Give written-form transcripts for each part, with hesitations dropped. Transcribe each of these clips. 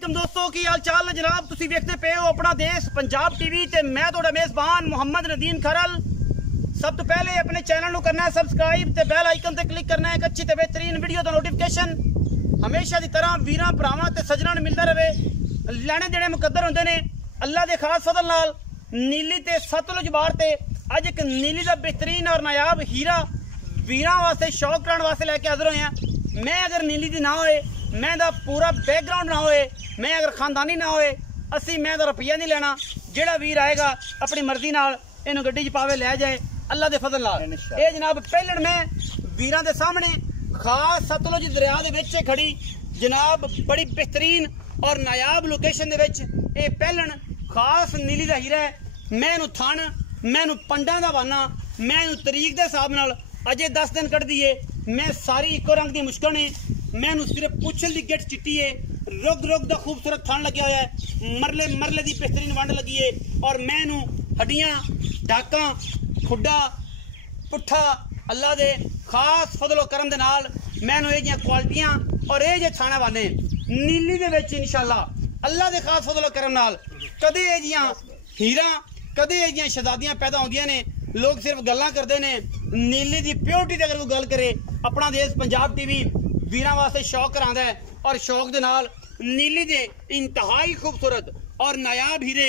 वालेकुम दोस्तों की हाल चाल है जनाब। तुसी देखते पे हो अपना देश पंजाब टीवी ते मैं तुहाडा मेज़बान मोहम्मद नदीम खरल। सब तो पहले अपने चैनल को करना है सब्सक्राइब ते बेल आइकन ते क्लिक करना है एक अच्छी ते बेहतरीन वीडियो दा नोटिफिकेशन हमेशा की तरह वीरां भरावां ते सज्जनां नूं मिलदा रहे। लैणे देने मुकद्दर हुंदे ने अल्लाह दे खास फजल नाल। नीली ते सतलुज बार ते अज एक नीली दा बेहतरीन और नायाब हीरा वीरां वास्ते शौक कराने वास्ते लैके हाज़र होए हैं। मैं अगर नीली दी ना होए, मैं दा पूरा बैकग्राउंड ना होए, मैं अगर खानदानी ना होए, असी मैं दा रुपया नहीं लेना। जेड़ा वीर आएगा अपनी मर्जी नाल इन्हू गड्डी च पावे लै जाए अल्लाह दे फजल नाल। ये जनाब पहलण मैं वीरां दे सामने खास सतलुज दरिया दे विच खड़ी जनाब बड़ी बेहतरीन और नायाब लोकेशन दे विच ये पहलण खास नीली दा हीरा है। मैं इनू थन मैं इनू पंडा दा वाना मैं इनू तरीक दे हिसाब नाल अजे 10 दिन कट दिए। मैं सारी इको रंग की मुश्किल ने मैं सिर्फ पुछल की गिट चिट्टी है। रुग रुग का खूबसूरत थान लग्या होया है, मरले मरले की बेहतरीन वंड लगी है और मैं हड्डियां डाका खुड्डा पुट्ठा अल्लाह दे खास फजलो करम दे नाल मैनू ये क्वालिटियां और ये जे थाना वाने नीली दे विच इंशाअल्लाह अल्लाह दे खास फजलो करम नाल कदे ये जियां हीरा कदे ये जियां शहजादियां पैदा होंदियां ने। लोग सिर्फ गल्लां करते ने नीली दी प्योरिटी दी अगर कोई गल करे अपना देश पंजाब टीवी वीरां वास्ते शौक करांदा है और शौक दे नाल नीली दे इंतहाई खूबसूरत और नायाब हीरे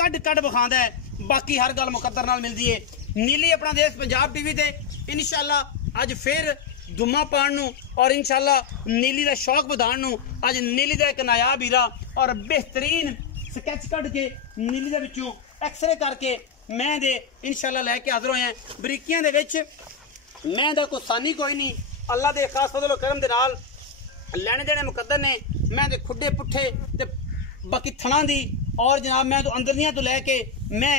कड कड विखांदा है। बाकी हर गल मुकद्दर नाल मिलदी है। नीली अपना देश पंजाब टीवी ते इंशाअल्लाह अज फिर दुमा पाण नूं और इंशाअल्लाह नीली दा शौक वधाण नूं अज नीली दा एक नायाब हीरा और बेहतरीन स्कैच कट के नीली दे विचों एक्सरे करके मैं दे इंशाअल्लाह लैके हाज़र होए हैं। बरीकियां दे विच मैं दा कोई सानी कोई नहीं अल्लाह दे खास फजल करम दे नाल लैने देने मुकद्दर ने। मैं दे खुड्डे पुट्ठे ते बाकी थना दी और जनाब मैं तो अंदरलियां तो लैके मैं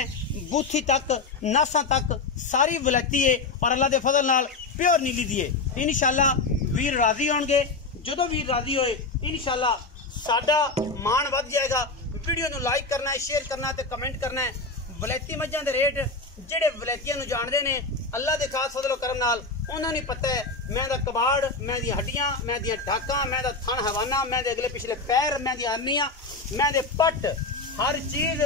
बूथी तक नासा तक सारी वलैती है और अल्लाह दे फजल नाल प्योर नीली दी है। इंशाअल्लाह वीर राजी होणगे। जदों वीर राजी होए इंशाअल्लाह साडा मान वध जाएगा। वीडियो नूं लाइक करना है, शेयर करना है ते कमेंट करना है। वलैती मझां दे रेट जेड़े वलैतियां नूं जाणदे ने अल्लाह दे खास फजल करम नाल उन्हां नूं पता है मैं दा कबाड़ मैं दी हड्डियां मैं दी ढाकां मैं दा थन हवाना मैं दे अगले पिछले पैर मैं दी आनियां मैं दे पट हर चीज़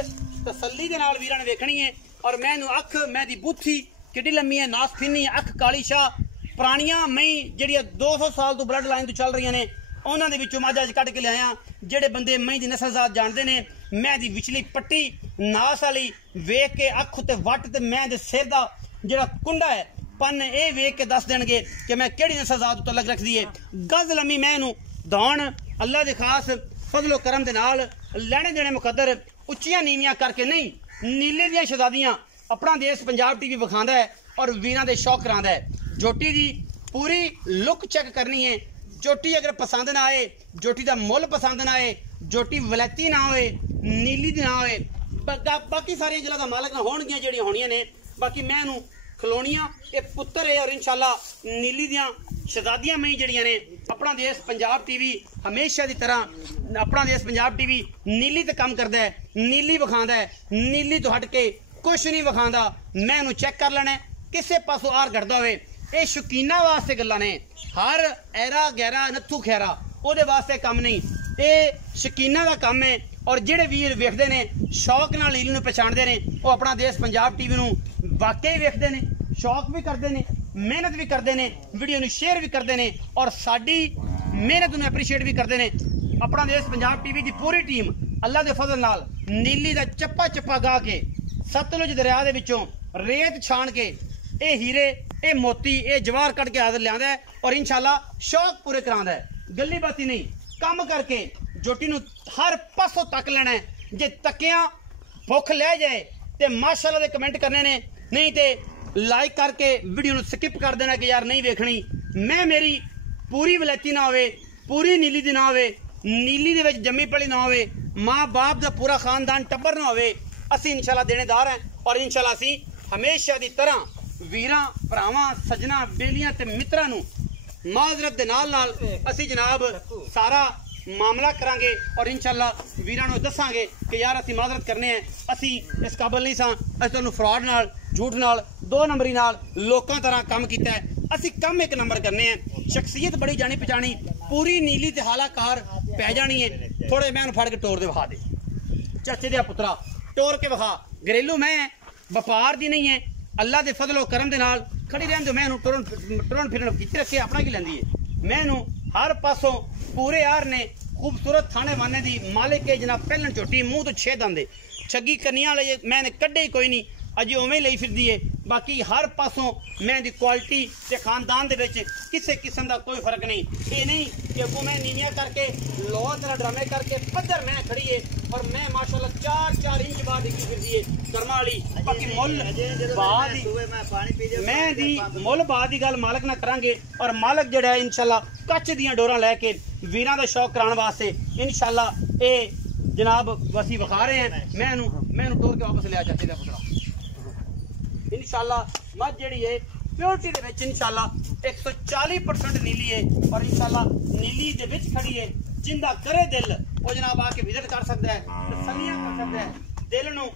तसल्ली दे नाल वीरां ने वेखनी है। और मैं नूं अख मैं दी बूथी किड्डी लम्मी है नास फिन्नी अख काली शाह पुरानियां मई जेड़ियां 200 साल तो ब्लड लाइन तो चल रही ने उन्हां दे विचों मझ अज कट के लिआया। जेड़े बंदे मई दी नस्लजात जानते ने मैं दी विचली पट्टी नास वाली वेख के अख ते वट ते मैं दे सिर दा जेड़ा कुंडा है पन ये वेख के दस देणगे कि मैं केड़ी नस्लजात तो लग रखदी है। गज लम्मी मैं नूं दौड़ अल्लाह दे खास फजलो करम दे नाल लैणे देने मुकद्दर उच्चियां नीवियां करके नहीं नीले दियां शहजादियां अपना देश पंजाब टीवी विखांदा है और वीरां दे शौक करांदा है। जोटी दी पूरी लुक चेक करनी है। जोटी अगर पसंद ना आए जोटी का मुल पसंद ना आए जोटी वलैती ना होए नीली दी ना होए बाकी सारिया जिला का मालक ना होणगियां जेड़ियां होणियां ने। बाकी मैं नूं खलोनियां ये पुत्तर है और इंशाअल्लाह नीली दियां शहजादियां मई जड़ियां ने अपना देश पंजाब टीवी हमेशा की तरह अपना देश पंजाब टीवी नीली ते काम करता है नीली विखांदा है। नीली तो हट के कुछ नहीं विखांदा। मैं इनू चेक कर लेना किसे पासों आर घटदा होवे। ये शौकीना वास्ते गल्लां ने हर ऐरा गैरा नत्थू खैरा ओदे वास्ते काम नहीं ये शौकीना का काम है। और जेड़े वीर वेखदे ने शौक नाल नीली नूं पछाणदे ने वो अपना देश पंजाब टीवी नूं वाकई वेखदे ने शौक भी करते हैं मेहनत भी करते हैं वीडियो नूं शेयर भी करते हैं और साडी मेहनत नूं एप्रीशिएट भी करते हैं। अपना देश पंजाब टीवी की पूरी टीम अल्लाह दे फजल नाल नीली दा चप्पा चप्पा गा के सतलुज दरिया दे विचों रेत छाण के ये हीरे ये मोती ये जवाहर कट के हाज़र लियांदा है और इंशाअल्लाह शौक पूरे करांदा है। गल्ली बाती नहीं काम करके जोटी नूं हर पासों तक लेना है। जे तकियां भुख लै जाए तो माशाअल्लाह दे कमेंट करने ने नहीं तो लाइक करके वीडियो नूं स्किप कर देना कि यार नहीं वेखनी। मैं मेरी पूरी वलैती ना होवे पूरी नीली दी ना होवे नीली दे विच जम्मी पली ना होवे माँ बाप दा पूरा खानदान टब्बर ना होवे असी इंशाअल्लाह देनेदार हैं और इंशाअल्लाह असी हमेशा दी तरह वीरां भरावां सजना बेलियां ते मित्रां नूं माजरत दे नाल नाल असी जनाब सारा मामला करांगे और इंशाअल्लाह वीरां नूं दसांगे कि यार असी माजरत करने हैं असी इस काबल नहीं सां असीं तुहानूं फ्रॉड नाल झूठ नाल दो नंबरी नाल लोकां तरह काम कीता है। असी कम एक नंबर करने हैं शख्सियत बड़ी जानी पछाणी पूरी नीली ते हालाकार पै जानी है थोड़े मैं फड़ के टोर दे विखा दे चाचे दे पुत्रा टोर के विखा घरेलू मैं व्यापार दी नहीं है अल्लाह के फजलो करम दे नाल खड़ी रहन दो मैं टुरन फिरन किथे रखे अपना की लैंदी है मैं हर पासों पूरे यार ने खूबसूरत थाने वाने दी मालिक के जनाब पहलन झोटी मुंह तो 6 दंदे छगी करनिया वाले मैंने कड्डे ही कोई नहीं अजे उवें लई फिरदी है बाकी हर पासों मैं दी क्वालिटी ते खानदान दे विच किसी किस्म दा कोई फर्क नहीं ये नहीं कि अगों मैं नीवियां करके लोहा तरह ड्रामे करके पद्धर मैं खड़ी है और मैं माशाल्लाह 4-4 इंच बाद की फिरदी है कर्मा वाली बाकी मुल बाद मैं दी मुल बाद दी गल मालक ना करांगे और मालक जेड़ा है इंशाल्लाह कच्च दियां डोरां लैके वीरां दा शौक कराने वास्ते इंशाल्लाह ए जनाब वसी विखा रहे हैं मैं टोर के वापस लिया चाचे दा पुत्रा इंशाल्लाह मझ जेड़ी है प्योरिटी दे विच इंशाल्लाह 140% नीली है और इंशाल्लाह नीली दे विच खड़ी है जिंदा करे दिल वो जनाब आके विजिट कर सकता है तसल्लियां कर सकता है दिल नूं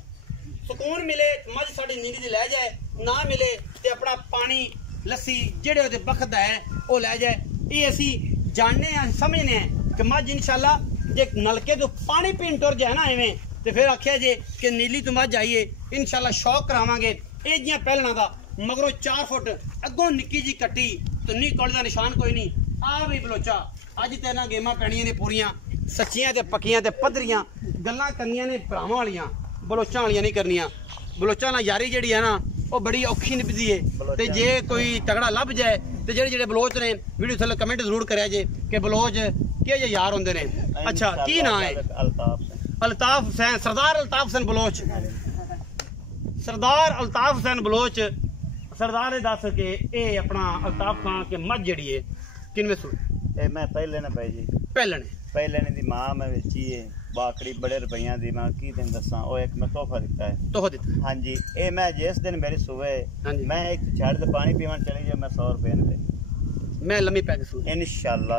सुकून मिले मझ साडी नीली दी लै जाए ना मिले ते अपना पानी लस्सी जेड़े ओदे बखत है वो लै जाए ये असी जानने हैं समझने हैं कि मझ इंशाल्लाह जे नलके तो पानी पीन टुर जाए ना इवें ते फिर आख्या जे कि नीली तो मझ आइए इंशाल्लाह शौक करावांगे ਇਹ ਜੀਆਂ ਪਹਿਲਣਾ ਦਾ ਮਗਰੋਂ 4 ਫੁੱਟ ਅੱਗੋਂ ਨਿੱਕੀ ਜੀ ਕੱਟੀ ਤੇ ਨੀ ਕੋਲ ਦਾ ਨਿਸ਼ਾਨ ਕੋਈ ਨਹੀਂ ਆ ਵੀ ਬਲੋਚਾ ਅੱਜ ਤੇ ਨਾ ਗੇਮਾਂ ਪੈਣੀਆਂ ਨੇ ਪੂਰੀਆਂ ਸੱਚੀਆਂ ਤੇ ਪੱਕੀਆਂ ਤੇ ਪੱਧਰੀਆਂ ਗੱਲਾਂ ਕਰਨੀਆਂ ਨੇ ਭਰਾਵਾਂ ਵਾਲੀਆਂ ਬਲੋਚਾਂ ਵਾਲੀਆਂ ਨਹੀਂ ਕਰਨੀਆਂ ਬਲੋਚਾਂ ਨਾਲ ਯਾਰੀ ਜਿਹੜੀ ਹੈ ਨਾ ਉਹ ਬੜੀ ਔਖੀ ਨਿਭਦੀ ਏ ਤੇ ਜੇ ਕੋਈ ਤਗੜਾ ਲੱਭ ਜਾਏ ਤੇ ਜਿਹੜੇ ਬਲੋਚ ਨੇ ਵੀਡੀਓ ਥੱਲੇ ਕਮੈਂਟ ਜ਼ਰੂਰ ਕਰਿਆ ਜੇ ਕਿ ਬਲੋਚ ਕਿਹੋ ਜਿਹੇ ਯਾਰ ਹੁੰਦੇ ਨੇ ਅੱਛਾ ਕੀ ਨਾਂ ਹੈ ਅਲਤਾਫ ਹੁਸੈਨ ਸਰਦਾਰ ਅਲਤਾਫ ਹੁਸੈਨ ਬਲੋਚ सरदार अल्ताफ हुसैन बलोच सरदार ने दस के ये अपना अल्ताफ खान के मझ जड़ी है किनवे सूट मैं पहले ने भाई जी पहले ने दी मां मैं वेची है बाकड़ी बड़े रुपया दी मैं की दिन दसा ओ एक मैं तोहफा दिता है तोहफा दिता हां जी ए मैं जिस दिन मेरी सुबह मैं एक छड़ दे पानी पीवन चली जा मैं 100 रुपए ने मैं लम्मी पैक सूट इंशाल्लाह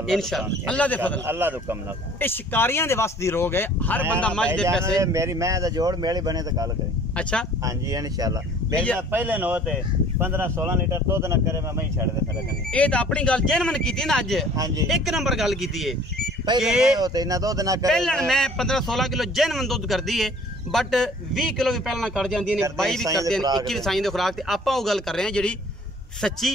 अल्लाह दे फजल अल्लाह दे हुक्म नाल ए शिकारियां दे वास्ते दी रोग है हर बंदा मझ दे पैसे मेरी मैं दा जोड़ मेली बने ते गल करी अच्छा हां जी इंशाल्लाह मेरी पहले नो ते 15-16 लीटर दूध ना करे मैं ही छड़ दे फिर करी ए तो अपनी गल जेनवन कीती ना आज हां जी एक नंबर गल कीती है पहले होते ना दूध ना करे पहले मैं 15-16 किलो जेनवन दूध करदी है बट 20 किलो भी पहले कर जांदी ने 22 भी करदे ने 21 साईं दे खुराक ते आपा ओ गल कर रहे हैं जेड़ी सच्ची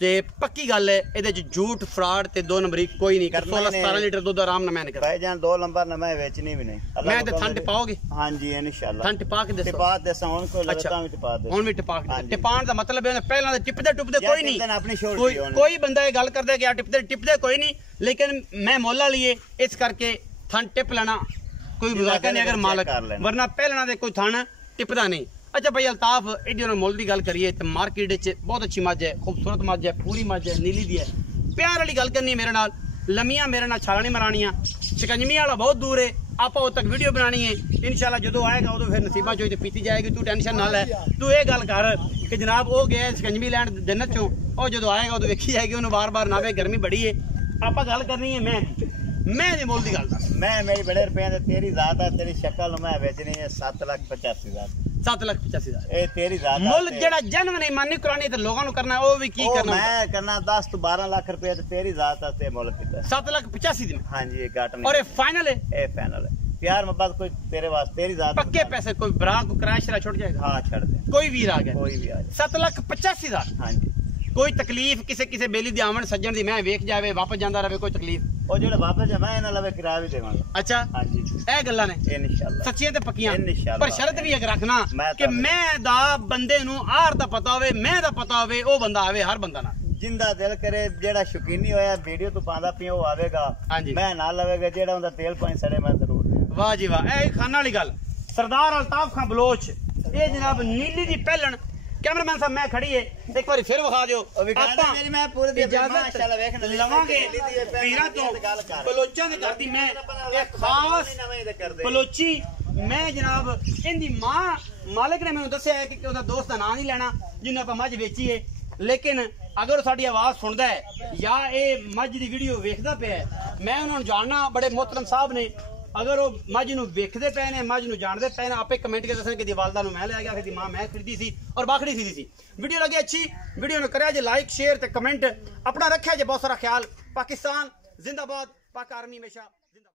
ते पक्की गल है ਇਹਦੇ ਚ झूठ फ्रॉड ते 2 नंबरी कोई नहीं 16-17 लीटर दूध आराम ना मैंने कर भाई जान 2 नंबर ना मैं बेचनी भी नहीं मैं ते ठंड पाओगे हां जी इंशाल्लाह ठंड टिपा के दे बात दे साउंड को लगता भी टिपा दे हुन भी टिपा के टिपाण दा मतलब है पहला दे टिपदे कोई नहीं अपनी छोड़ कोई बंदा ये गल करदा कि टिपदे कोई नहीं लेकिन मैं मोला लिए इस करके थन टिप लेना कोई बुजाका नहीं अगर मालक वरना पहलना दे कोई थन टिपदा नहीं अच्छा भाई अल्ताफ एडी मुल की गल करिए तो मार्केट बहुत अच्छी मझ है खूबसूरत मझ है पूरी मझ है नीली दी है प्यार वाली गल करनी है मेरे नाल लम्मियां मेरे नाल छाला नहीं मरानियां शिकंजमी वाला बहुत दूर है आप उद तक वीडियो बनानी है इंशाल्लाह जो आएगा उदो फिर नसीबा चो पीती जाएगी तू टेंशन ना लै तू ये गल कर कि जनाब वो गया शिकंजमी लैन जन्नत चो और जो आएगा उदो वेखी जाएगी उन्होंने बार बार ना वे गर्मी बड़ी है आप गल करनी है मैं मुल की गल मैं मेरी बड़े रुपये तेरी जात है तेरी शक्ल मैं बेचनी है 7,85,000 7,85,000 ए तेरी जात मुल जेड़ा जन्म नहीं मानी करानी ते लोगों नु करना वो भी की करना मैं करना 10 तो 12 लाख रुपए ते तेरी जात है मुल कितना 7,85,000 दिन हां जी घाट नहीं और ये फाइनल है ए फाइनल है प्यार मोहब्बत कोई तेरे वास्ते तेरी जात पक्के पैसे कोई बरा को क्रैश रा छोड़ जाएगा हां छोड़ दे कोई वीर आ गया कोई भी आ जाए 7,85,000 हां जी कोई तकलीफ किसे बेली दी आवन सज्जन दी मैं वेख जावे वापस जांदा रहे कोई तकलीफ ओ जेड़ा वापस जा मैं इना लवे किराया भी देवांगा अच्छा हां जी ए गल्लां ने इंशाल्लाह सच्चियां ते पक्कियां इंशाल्लाह पर शर्त भी अगर रखना कि मैं दा बंदे नु आर दा पता होवे मैं दा पता होवे ओ बंदा आवे हर बंदा ना जिंदा दिल करे जेड़ा शौकीनी होया वीडियो तो पांदा पियो आवेगा मैं ना लवेगा जेड़ा उंदा तेल पानी सड़े मैं जरूर वाह जी वाह ए खाना वाली गल सरदार अल्ताफ खान बलोच ए जनाब नीली दी पहलन कैमरामैन साहब मैं खड़ी है एक बार फिर विखा दियो मेरी मैं पूरे दिन माशाल्लाह देखना लवांगे पीरा तो बलोचां दे करदी मैं एक खास बलोची मैं जनाब इंदी मां मालिक ने मैनू दस्या है कि ओदा दोस्त दा नाम नहीं लेना जिन्ने आप मझ बेची है लेकिन अगर साडी आवाज सुनदा है या ए मझ दी वीडियो वेखदा पिया मैं उन्होंने जानना बड़े मोहतरम साहब ने अगर वो मझ नूं वेखदे पे ने मझ नूं जानदे पे ने आपे कमेंट कर दसन कि दी वालदा नूं मैं ले गया फिर दी मां मैं खरीदी सी और बाखड़ी खरीदी सी वीडियो लगी अच्छी वीडियो नूं करया जे लाइक शेयर ते कमेंट अपना रखिया जे बहुत सारा ख्याल पाकिस्तान जिंदाबाद पाक आर्मी हमेशा